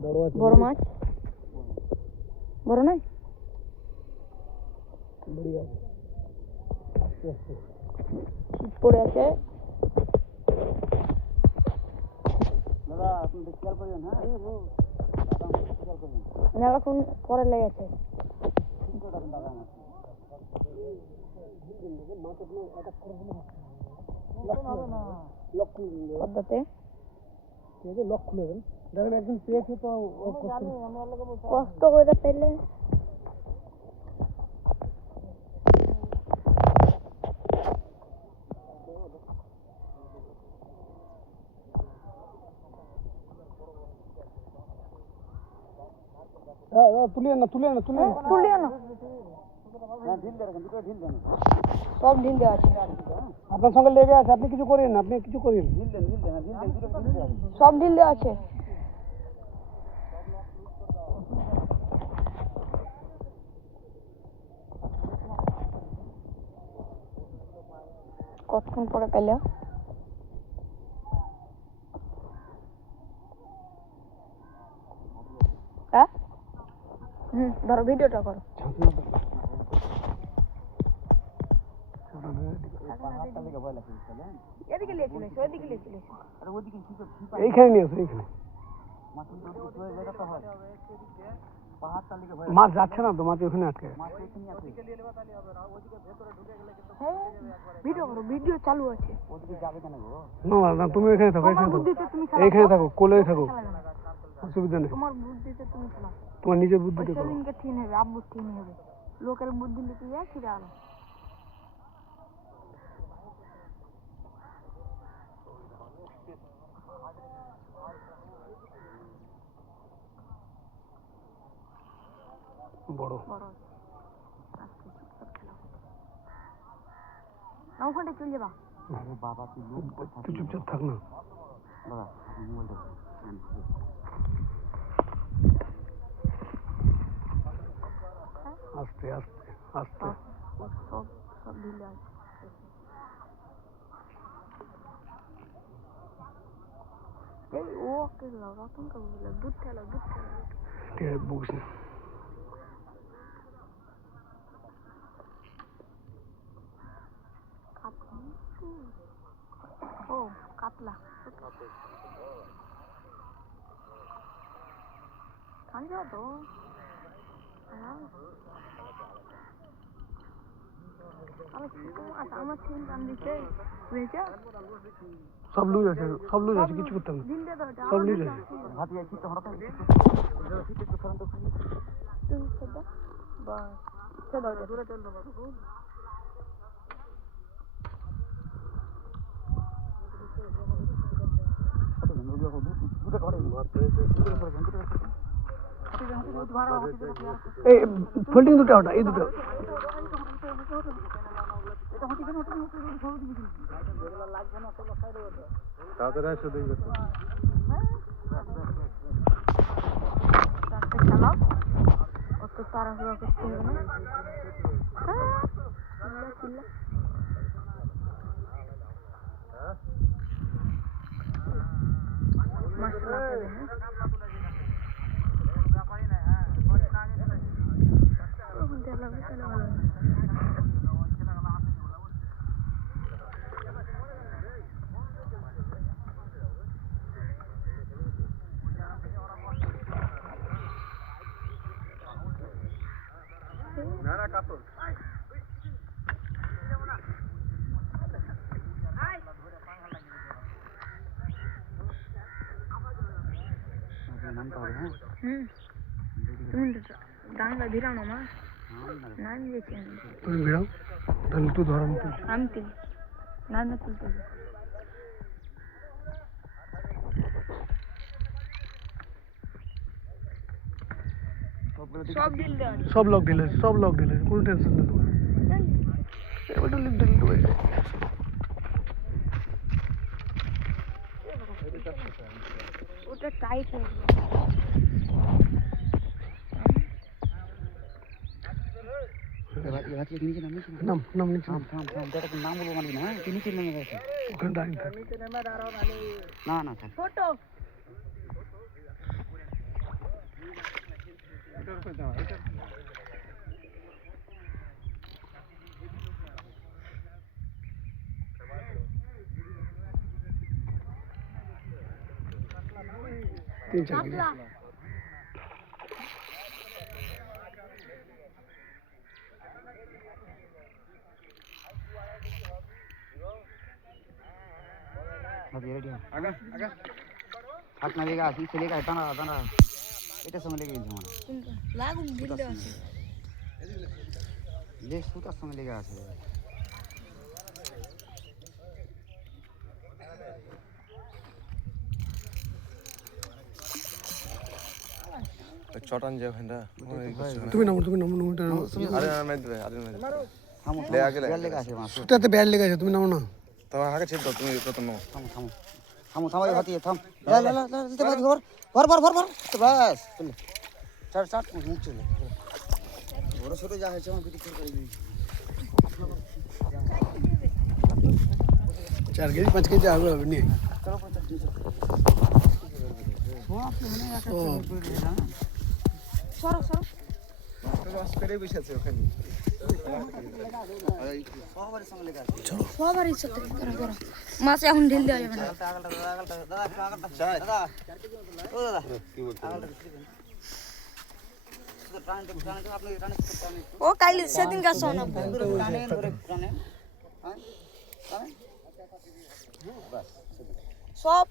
বড় মাছ বড় আস্তে শীত পড়ে আছে করবেন মেলাক্ষণ পরে লেগেছে দাদা লক পদ্মাতে লক খুলে দেন দেখেন একদিন পেয়েছে তো কষ্ট করে পেলে তুলে না তুলে না সব ঢিল দেওয়া আছে। আপনার সঙ্গে লেগে আছে আপনি কিছু করেন আপনি কিছু করেন সব ঢিল দেওয়া আছে। কতক্ষণ পরে পেলে? হ্যাঁ? হুম ধরো ভিডিওটা করো। এদিকে লিয়ে চলে এদিকে লিয়ে চলে এইখানে নিয়ে আসো এইখানে। মাছ যাচ্ছে না তো মাছ ওখানে আটকে হ্যাঁ ভিডিও করো ভিডিও চালু আছে। না না, না তুমি এখানে থাকো এখানে থাকো। কোলে থাকো। অসুবিধা নেই। তোমার বুদ্ধিতে তুমি তোমার নিজের বুদ্ধিতে করো। সেদিনকে ঠিক হবে আব্বুর ঠিক হবে। লোকের বুদ্ধি লিখে যায় ফিরে আলো বড় বড় আস্তে চুপচাপ খেলা না ওখানটা চলে যাবা তুই চুপচাপ থাক না আস্তে আস্তে আস্তে সব সব সব ঢিলে আছে এই ও কে লাও রতন কা বুঝলা দুধ ঠেলা দুধ ঠেলা ঠিক আছে বুঝ না কাতলা ও কাতলা কাঞ্জা তো হ্যাঁ আমার আচ্ছা আমার তিন কান দিচ্ছে বুঝেছ সব লুজ আছে সব লুজ আছে কিছু করতে হবে না। দিন দে দাও সব লুজ আছে তুমি সেটা বা সেটা দূরে চল দাও এই ফোল্ডিং দুটো ওটা এই দুটো তাড়াতাড়ি আসো দেখবে তো তাড়াহুড়ো করতে হবে না হ্যাঁ, ভালো হবে। না না কাতল হুম তুমি ডাঙ্গা ভিড়ানো মা নাম দিয়েছি আমি তুমি বেরাও তাহলে তুই ধরানো তুই আমি তুলি না না তুলতে হবে সব ডিল দেওয়া সব লক ঢিলে আছে, সব লক ঢিলে আছে, কোনো টেনশন নেই তোমার এবার লিক ঢিল ওটা টাইট হয়ে গেল। নাম নাম? নিচে নাম। ওখানে দাঁড়িয়ে থাক। ফটো তিন চার কেজি হাত না লেগে আসি ছেলে গায়ে টানা টানা এটার সঙ্গে লেগে গেছে আমার লাগুন ঢিলে আছে লেগ সুতার সঙ্গে লেগে আছে চটান যে ওখানটা তুমি নামো তুমি নামো নামো। আরে না মেদ আরে মেদ থামো লে আগে লে। আছে মাছ। সুতাতে ব্যাড লেগে আছে তুমি নামো না। তোমার হাতে ছিল তো তুমি কত নো থামো থামো। থামো থামো এই হাতি থাম। লা লা লা লা দিতে পারি ঘর ভর ভর ভর ভর। তো বাস চলে। চার চার মুখ চলে। বড় ছোট যা হয়েছে আমার পিটি করে দিই চার কেজি পাঁচ কেজি আলু হবে নিয়ে। চলো করো করো। মাছ এখন ঢিল দেওয়া যাবে না। আগলটা আগলটা আগলটা দাদা একটু আগলটা দাদা ও কাইলে সেদিন গাছ হ্যাঁ। সব